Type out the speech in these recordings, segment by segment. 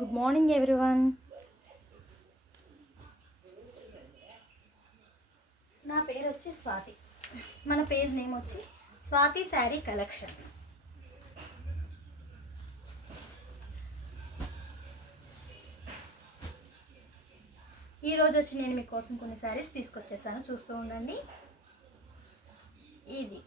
Good morning everyone. నా పేరు వచ్చి స్వాతి. మన పేజ్ నేమ్ వచ్చి స్వాతి శారీ కలెక్షన్స్. ఈరోజు వచ్చి నేను మీకోసం కొన్ని శారీస్ తీసుకొచ్చేసాను, చూస్తూ ఉండండి. ఇది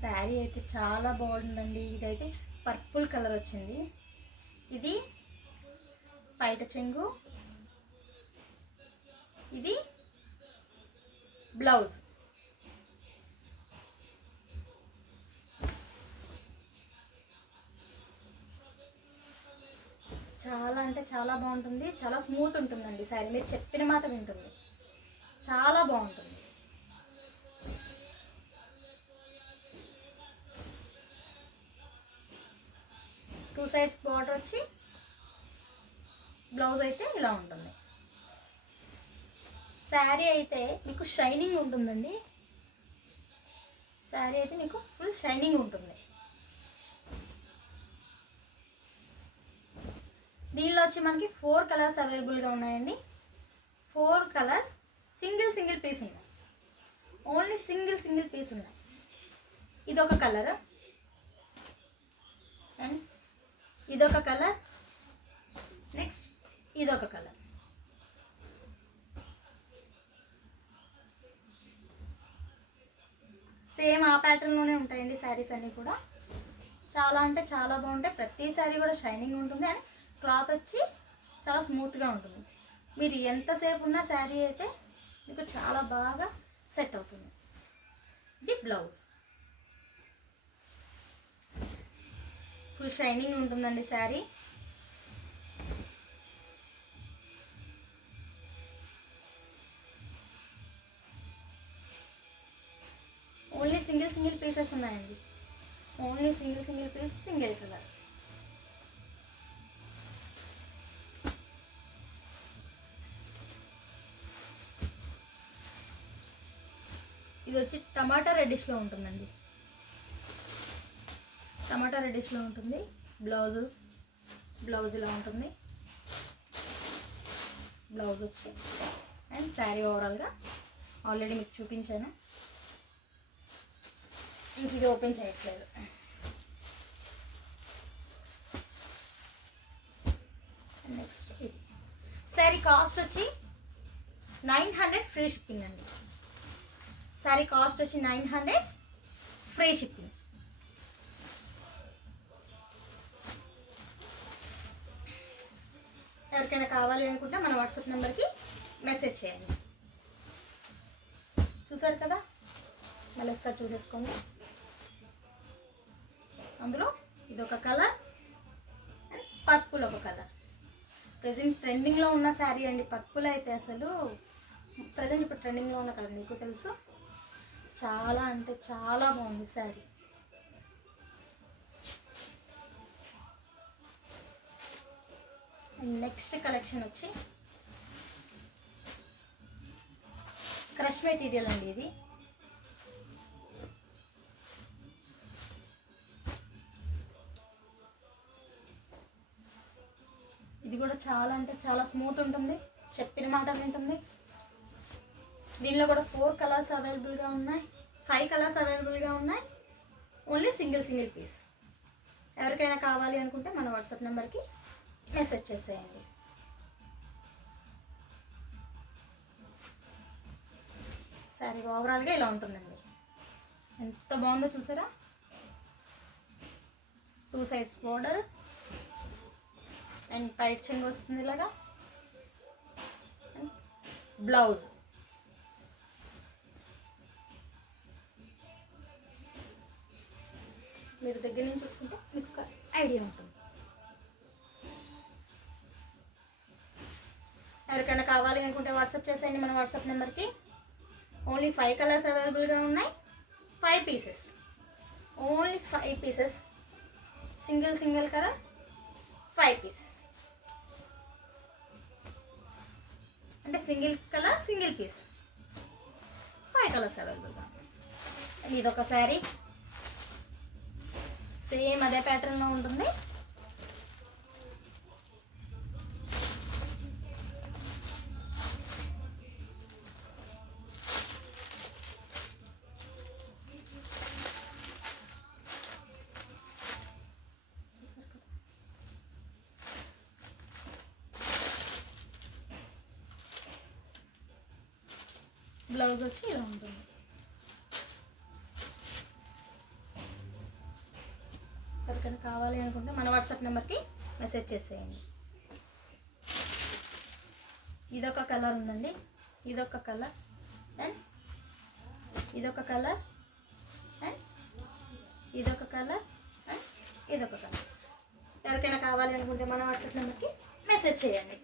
శారీ అయితే చాలా బాగుందండి. ఇదైతే పర్పుల్ కలర్ వచ్చింది. ఇది పైట చెంగు, ఇది బ్లౌజ్. చాలా అంటే చాలా బాగుంటుంది, చాలా స్మూత్ ఉంటుందండి శారీ. మీరు చెప్పిన మాట వింటుంది, చాలా బాగుంటుంది. టూ సైడ్స్ బార్డర్ వచ్చి బ్లౌజ్ అయితే ఇలా ఉంటుంది. శారీ అయితే మీకు షైనింగ్ ఉంటుందండి. శారీ అయితే మీకు ఫుల్ షైనింగ్ ఉంటుంది. దీనిలో వచ్చి మనకి 4 కలర్స్ అవైలబుల్గా ఉన్నాయండి. 4 కలర్స్ సింగిల్ పీస్ ఉన్నాయి. ఓన్లీ సింగిల్ పీస్ ఉన్నాయి. ఇదొక కలర్ అండ్ ఇదొక కలర్, నెక్స్ట్ ఇదొక కలర్. సేమ్ ఆ ప్యాటర్న్లోనే ఉంటాయండి శారీస్ అన్నీ కూడా. చాలా అంటే చాలా బాగుంటాయి. ప్రతి శారీ కూడా షైనింగ్ ఉంటుంది అండ్ క్లాత్ వచ్చి చాలా స్మూత్గా ఉంటుంది. మీరు ఎంతసేపు ఉన్న శారీ అయితే మీకు చాలా బాగా సెట్ అవుతుంది. ఇది బ్లౌజ్. ఫుల్ షైనింగ్ ఉంటుందండి శారీ. ఓన్లీ సింగిల్ పీసెస్ ఉన్నాయండి. Only single piece, single colour. ఇది వచ్చి టమాటా రెడ్డిష్లో ఉంటుందండి. టమాటా రెడ్డిష్లో ఉంటుంది. బ్లౌజ్ ఇలా ఉంటుంది. బ్లౌజ్ వచ్చి అండ్ శారీ ఓవరాల్గా ఆల్రెడీ మీకు చూపించాను. ఇంక ఇది ఓపెన్ చేయట్లేదు. నెక్స్ట్ ఇది శారీ కాస్ట్ వచ్చి 900 ఫ్రీ షిప్పింగ్ అండి. శారీ కాస్ట్ వచ్చి 900 ఫ్రీ షిప్పింగ్. ఎవరికైనా కావాలి అనుకుంటే మన వాట్సాప్ నెంబర్కి మెసేజ్ చేయండి. చూసారు కదా, మళ్ళీ ఒకసారి చూసేసుకోండి. అందులో ఇదొక కలర్ అండ్ పర్పుల్ ఒక కలర్. ప్రజెంట్ ట్రెండింగ్లో ఉన్న శారీ అండి. పర్పుల్ అయితే అసలు ప్రజెంట్ ఇప్పుడు ట్రెండింగ్లో ఉన్న కలర్, మీకు తెలుసు. చాలా అంటే చాలా బాగుంది శారీ. నెక్స్ట్ కలెక్షన్ వచ్చి క్రష్ మెటీరియల్ అండి. ఇది కూడా చాలా అంటే చాలా స్మూత్ ఉంటుంది, చెప్పిన మాట వింటుంది. దీనిలో కూడా 4 కలర్స్ అవైలబుల్గా ఉన్నాయి, 5 కలర్స్ అవైలబుల్గా ఉన్నాయి. Only single piece. ఎవరికైనా కావాలి అనుకుంటే మన వాట్సాప్ నెంబర్కి మెసేజ్ చేసేయండి. శారీ ఓవరాల్గా ఇలా ఉంటుందండి. ఎంత బాగుందో చూసారా. 2 సైడ్స్ బోర్డర్ అండ్ పైట్ చెంగు వస్తుంది ఇలాగా. బ్లౌజ్ మీరు దగ్గర నుంచి చూసుకుంటే మీకు ఒక ఐడియా ఉంటుంది. ఎవరికైనా కావాలి అనుకుంటే వాట్సాప్ చేసేయండి మన వాట్సాప్ నెంబర్కి. ఓన్లీ 5 కలర్స్ అవైలబుల్గా ఉన్నాయి. 5 pieces, only 5 pieces. Single colour 5 pieces. అంటే single colour single piece 5 colours అవైలబుల్గా. ఇదొక శారీ, సేమ్ అదే ప్యాటర్న్లో ఉంటుంది. బ్లౌజ్ వచ్చి ఇలా ఉంటుంది. ఎవరికైనా కావాలి అనుకుంటే మన వాట్సాప్ నెంబర్కి మెసేజ్ చేసేయండి. ఇదొక కలర్ ఉందండి, ఇదొక కలర్ అండ్ ఇదొక కలర్ అండ్ ఇదొక కలర్ అండ్ ఇదొక కలర్. ఎవరికైనా కావాలి అనుకుంటే మన వాట్సాప్ నెంబర్కి మెసేజ్ చేయండి.